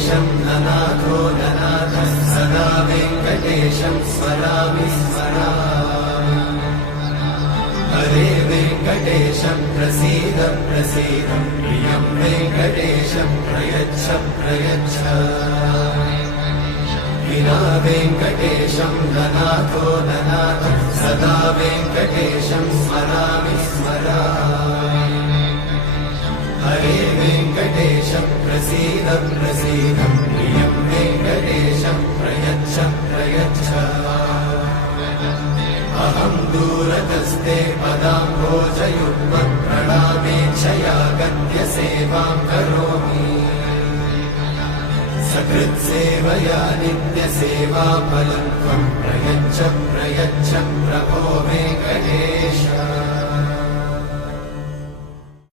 वेङ्कटेशं ननाथो ननाथः सदा वेङ्कटेशं स्मरामि स्मरामि। हरे वेङ्कटेशं प्रसीद प्रसीद प्रियं वेङ्कटेशं प्रयच्छ प्रयच्छ। विना वेङ्कटेशं ननाथो ननाथः सदा वेङ्कटेशं स्मरामि स्मरामि। हरे वेङ्कटेशं प्रसीद प्रसीद प्रियं वेङ्कटेशं प्रयच्छ प्रयच्छ। अहं दूरतस्ते पदाम्भोजयुग्मं प्रणामेच्छया गत्य सेवां करोमि। सकृत्सेवया नित्यसेवाफलं त्वं प्रयच्छ प्रयच्छ प्रभो वेङ्कटेश।